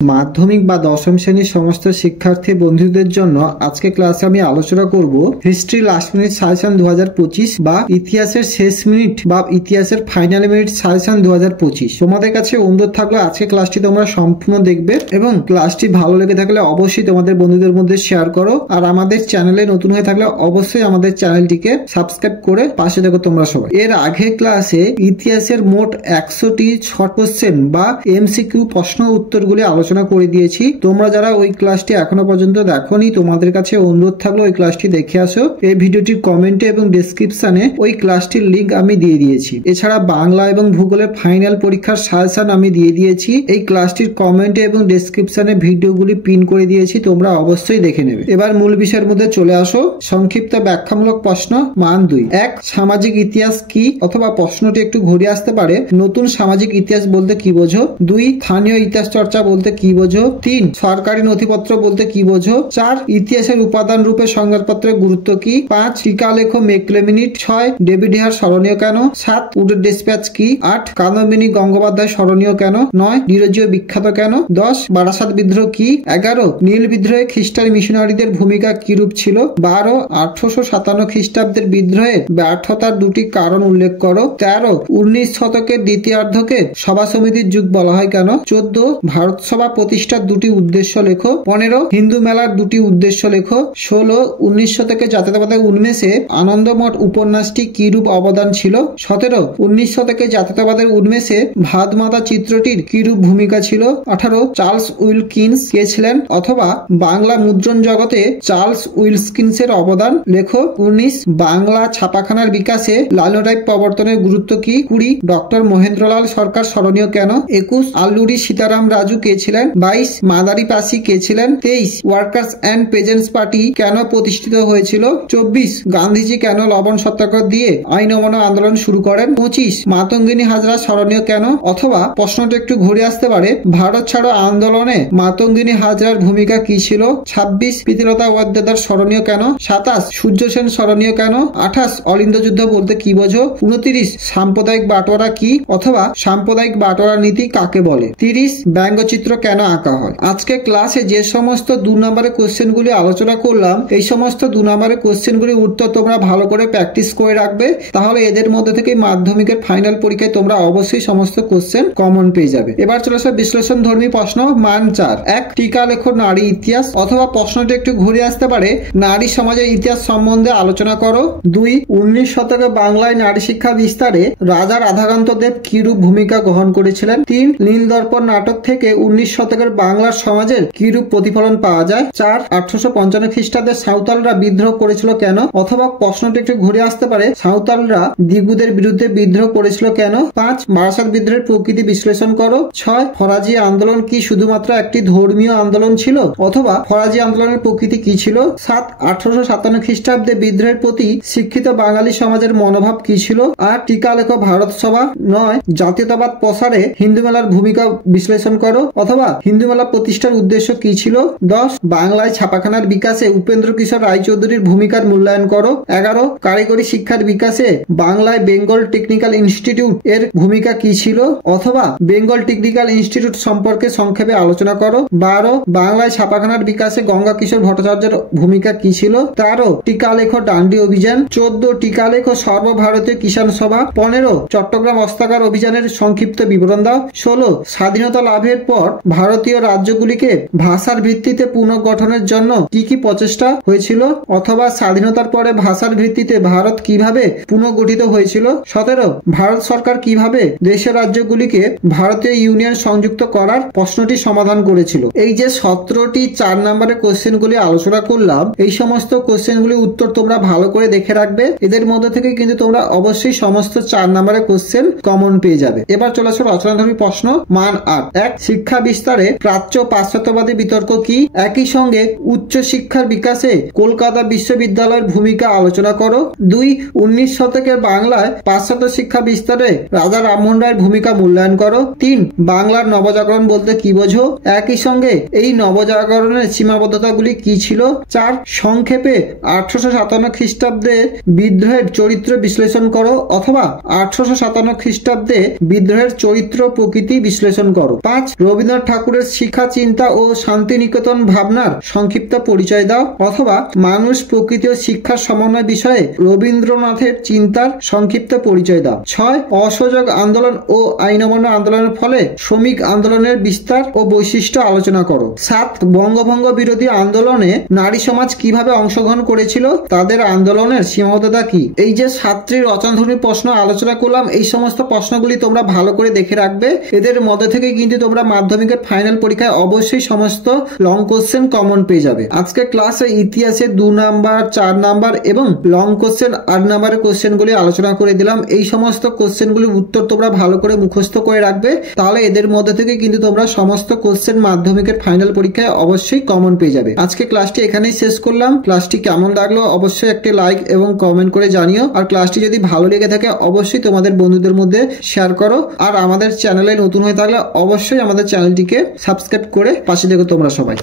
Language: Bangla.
মাধ্যমিক বা দশম শ্রেণীর সমস্ত শিক্ষার্থী বন্ধুদের জন্য আজকে ক্লাসে আমি আলোচনা করব হিস্ট্রি লাস্ট মিনিট সাজেশন 2025 বা ইতিহাসের শেষ মিনিট বা ইতিহাসের ফাইনাল মিনিট সাজেশন 2025। তোমাদের কাছে অনুরোধ থাকলে আজকে ক্লাসটি তোমরা সম্পূর্ণ দেখবে এবং ক্লাসটি ভালো লেগে থাকলে অবশ্যই তোমাদের বন্ধুদের মধ্যে শেয়ার করো। আর আমাদের চ্যানেলে নতুন হয়ে থাকলে অবশ্যই আমাদের চ্যানেলটিকে সাবস্ক্রাইব করে পাশে থাকো তোমরা সবাই। এর আগের ক্লাসে ইতিহাসের মোট 100টি শর্ট কোশ্চেন বা এমসিকিউ প্রশ্ন উত্তরগুলি আলোচনা করে দিয়েছি। তোমরা যারা ওই ক্লাসটি এখনো পর্যন্ত দেখোনি তোমাদের কাছে অনুরোধ থাকলে ওই ক্লাসটি দেখে আসো। এই ভিডিওটির কমেন্টে এবং ডেসক্রিপশনে ওই ক্লাসটির লিংক আমি দিয়ে দিয়েছি। এছাড়া বাংলা এবং ভূগোলের ফাইনাল পরীক্ষার সাজেশন আমি দিয়ে দিয়েছি। এই ক্লাসটির কমেন্টে এবং ডেসক্রিপশনে ভিডিওগুলি পিন করে দিয়েছি, তোমরা অবশ্যই দেখে নেবে। এবার মূল বিষয়ের মধ্যে চলে আসো। সংক্ষিপ্ত ব্যাখ্যামূলক প্রশ্ন মান 2। 1. সামাজিক ইতিহাস কি? অথবা প্রশ্নটি একটু ঘুরে আসতে পারে, নতুন সামাজিক ইতিহাস বলতে কি বোঝো? 2. স্থানীয় ইতিহাস চর্চা বলতে কি বোঝো? 3. সরকারি নথিপত্র বলতে কি বোঝো? 4. ইতিহাসের উপাদান রূপে সংবাদপত্রের গুরুত্ব কি? 5. টিকা লেখো মেকলেমিনিট। 6. ডেভিড হেয়ার স্মরণীয় কেন? 7. উডের ডিসপ্যাচ কি? 8. কাদম্বিনী গঙ্গোপাধ্যায় স্মরণীয় কেন? 9. ডিরোজিও বিখ্যাত কেন? 10. বারাসাত বিদ্রোহ কি? 11. নীল বিদ্রোহে খ্রিস্টান মিশনারিদের ভূমিকা কিরূপ ছিল? 12. 1857 খ্রিস্টাব্দের বিদ্রোহে ব্যর্থতার দুটি কারণ উল্লেখ করো। 13. 19 শতকের দ্বিতীয়ার্ধকে সভা সমিতির যুগ বলা হয় কেন? 14. ভারত সভা প্রতিষ্ঠার দুটি উদ্দেশ্য লেখো। 15. হিন্দু মেলার দুটি উদ্দেশ্য লেখো। 16. 19 শতকে জাতীয়তাবাদের উন্মেষে আনন্দমঠ উপন্যাসটি কিরূপ অবদান ছিল? 17. 19 শতকে জাতীয়তাবাদের উন্মেষে ভারত মাতা চিত্রটির কিরূপ ভূমিকা ছিল? 18. চার্লস উইলকিন্স কে ছিলেন? অথবা বাংলা মুদ্রণ জগতে চার্লস উইলকিন্সের অবদান লেখো। 19. বাংলা ছাপাখানার বিকাশে লাইনোটাইপ প্রবর্তনের গুরুত্ব কি? 20. ডক্টর মহেন্দ্রলাল সরকার স্মরণীয় কেন? 21. আল্লুরি সীতারাম রাজু কে ছিলেন? 22. মাদারি পাসি কে ছিলেন? 23. ওয়ার্কার্স অ্যান্ড পেজেন্টস পার্টি কেন প্রতিষ্ঠিত হয়েছিল? 24. গান্ধীজি কেন লবণ সত্যাগ্রহ দিয়ে আইন অমান্য আন্দোলন শুরু করেন? 25. মাতঙ্গিনী হাজরা স্মরণীয় কেন? অথবা প্রশ্নটা একটু ঘুরে আসতে পারে, ভারত ছাড়ো আন্দোলনে মাতঙ্গিনী হাজরার ভূমিকা কি ছিল? 26. প্রীতিলতা ওয়াদ্দেদার স্মরণীয় কেন? 27. সূর্য সেন স্মরণীয় কেন? 28. অলিন্দ যুদ্ধ বলতে কি বোঝো? 29. সাম্প্রদায়িক বাটোয়ারা কি? অথবা সাম্প্রদায়িক বাটোয়ারা নীতি কাকে বলে? 30. ব্যঙ্গচিত্র কেন আঁকা হয়? আজকে ক্লাসে যে সমস্ত 2 নম্বরের কোশ্চেনগুলি আলোচনা করলাম, এই সমস্ত 2 নম্বরের কোশ্চেনগুলির উত্তর তোমরা ভালো করে প্র্যাকটিস করে রাখবে, তাহলে এদের মধ্যে থেকে মাধ্যমিকের ফাইনাল পরীক্ষায় তোমরা অবশ্যই সমস্ত কোশ্চেন কমন পেয়ে যাবে। এবার চলে আসবে বিশ্লেষণ ধর্মী প্রশ্ন মান 4। 1. টিকা লেখো নারী ইতিহাস। অথবা প্রশ্নটি একটু ঘুরে আসতে পারে, নারী সমাজের ইতিহাস সম্বন্ধে আলোচনা করো। 2. 19 শতকে বাংলায় নারী শিক্ষা বিস্তারে রাজা রাধাকান্ত দেব কিরূপ ভূমিকা গ্রহণ করেছিলেন? 3. নীল দর্পণ নাটক থেকে 19 শতকের বাংলার সমাজের কিরূপ প্রতিফলন পাওয়া যায়? 4. 1855 খ্রিস্টাব্দে সাঁওতালরা বিদ্রোহ করেছিল কেন? অথবা প্রশ্নটি একটু ঘুরে আসতে পারে, সাঁওতালরা দিগুদের বিরুদ্ধে বিদ্রোহ করেছিল কেন? 5. বারাসাত বিদ্রোহের প্রকৃতি বিশ্লেষণ করো। 6. ফরাজি আন্দোলন কি শুধুমাত্র একটি ধর্মীয় আন্দোলন ছিল? অথবা ফরাজি আন্দোলনের প্রকৃতি কি ছিল? 7. 1857 খ্রিস্টাব্দে বিদ্রোহের প্রতি শিক্ষিত বাঙালি সমাজের মনোভাব কি ছিল? 8. টিকা লেখো ভারত সভা। 9. জাতীয়তাবাদ প্রসারে হিন্দু মেলার ভূমিকা বিশ্লেষণ করো। অথবা হিন্দু মেলা প্রতিষ্ঠার উদ্দেশ্য কি ছিল? 10. বাংলায় ছাপাখানার বিকাশে উপেন্দ্র কিশোর রায়চৌধুরীর ভূমিকার মূল্যায়ন করো। 11. কারিগরি শিক্ষার বিকাশে বাংলায় বেঙ্গল টেকনিক্যাল ইনস্টিটিউট এর ভূমিকা কি ছিল? অথবা বেঙ্গল টেকনিক্যাল ইনস্টিটিউট সম্পর্কে সংক্ষেপে আলোচনা করো। 12. বাংলায় ছাপাখানার বিকাশে গঙ্গা কিশোর ভট্টাচার্যের ভূমিকা কি ছিল? 13. টিকা লেখো ডান্ডি অভিযান। 14. টিকা লেখো সর্বভারতীয় কিষাণ সভা। 15. চট্টগ্রাম অস্ত্রাগার অভিযানের সংক্ষিপ্ত বিবরণ দাও। 16. স্বাধীনতা লাভের পর ভারতীয় রাজ্যগুলিকে ভাষার ভিত্তিতে পুনর্গঠনের জন্য কি কি প্রচেষ্টা হয়েছিল? অথবা স্বাধীনতার পরে ভাষার ভিত্তিতে ভারত কিভাবে পুনর্গঠিত হয়েছিল? 17. ভারত সরকার কিভাবে দেশের রাজ্যগুলিকে ভারতীয় ইউনিয়ন সংযুক্ত করার প্রশ্নটি সমাধান করেছিল? এই যে 17টি 4 নম্বরের কোশ্চেনগুলি আলোচনা করলাম, এই সমস্ত কোশ্চেনগুলির উত্তর তোমরা ভালো করে দেখে রাখবে। এদের মধ্যে থেকে কিন্তু তোমরা অবশ্যই সমস্ত 4 নম্বরের কোশ্চেন কমন পেয়ে যাবে। এবার চলে আসো রচনাধর্মী প্রশ্ন মান 8। 1. শিক্ষা বিস্তারে প্রাচ্য পাশ্চাত্যবাদী বিতর্ক কি? একই সঙ্গে উচ্চ শিক্ষার বিকাশে কলকাতা বিশ্ববিদ্যালয়ের ভূমিকা আলোচনা করো। 2. 19 শতকের বাংলায় পাশ্চাত্য শিক্ষা বিস্তারে রাজা রামমোহন রায়ের ভূমিকা মূল্যায়ন করো। 3. বাংলার নবজাগরণ বলতে কি বোঝো? একই সঙ্গে এই নবজাগরণের সীমাবদ্ধতাগুলি কি ছিল? 4. সংক্ষেপে 1857 খ্রিস্টাব্দে বিদ্রোহের চরিত্র বিশ্লেষণ করো। অথবা 1857 খ্রিস্টাব্দে বিদ্রোহের চরিত্র প্রকৃতি বিশ্লেষণ করো। 5. রবীন্দ্রনাথ ঠাকুরের শিক্ষা চিন্তা ও শান্তিনিকেতন ভাবনার সংক্ষিপ্ত পরিচয় দাও। অথবা মানুষ প্রকৃতি ও শিক্ষার সমন্বয় বিষয়ে রবীন্দ্রনাথের চিন্তার সংক্ষিপ্ত পরিচয় দাও। 6 অসহযোগ আন্দোলন ও আইন অমান্য আন্দোলনের ফলে শ্রমিক আন্দোলনের বিস্তার ও বৈশিষ্ট্য আলোচনা করো। 7 বঙ্গভঙ্গ বিরোধী আন্দোলনে নারী সমাজ কিভাবে অংশগ্রহণ করেছিল, তাদের আন্দোলনের সীমাবদ্ধতা কি। এই যে 7টি রচনাধর্মী প্রশ্ন আলোচনা করলাম, এই সমস্ত প্রশ্নগুলি তোমরা ভালো করে দেখে রাখবে। এদের মধ্যে থেকে কিন্তু তোমরা মাধ্যমিকের ফাইনাল পরীক্ষায় অবশ্যই সমস্ত লং কোশ্চেন কমন পেয়ে যাবে। আজকে ক্লাসে ইতিহাসে 2 নাম্বার 4 নাম্বার এবং লং কোশ্চেন 8 নাম্বারের কোশ্চেনগুলি আলোচনা করে দিলাম। এই সমস্ত কোশ্চেনগুলির উত্তর তোমরা ভালো করে মুখস্থ করে রাখবে, তাহলে এদের মধ্যে থেকে কিন্তু তোমরা সমস্ত কোশ্চেন মাধ্যমিকের ফাইনাল পরীক্ষায় অবশ্যই কমন পেয়ে যাবে। আজকে ক্লাসটি এখানেই শেষ করলাম। ক্লাসটি কেমন লাগলো অবশ্যই একটি লাইক এবং কমেন্ট করে জানিও। আর ক্লাসটি যদি ভালো লেগে থাকে অবশ্যই তোমাদের বন্ধুদের মধ্যে শেয়ার করো। আর আমাদের চ্যানেলে নতুন হয়ে থাকলে অবশ্যই আমাদের চ্যানেলটিকে সাবস্ক্রাইব করে পাশে দেখো তোমরা সবাই।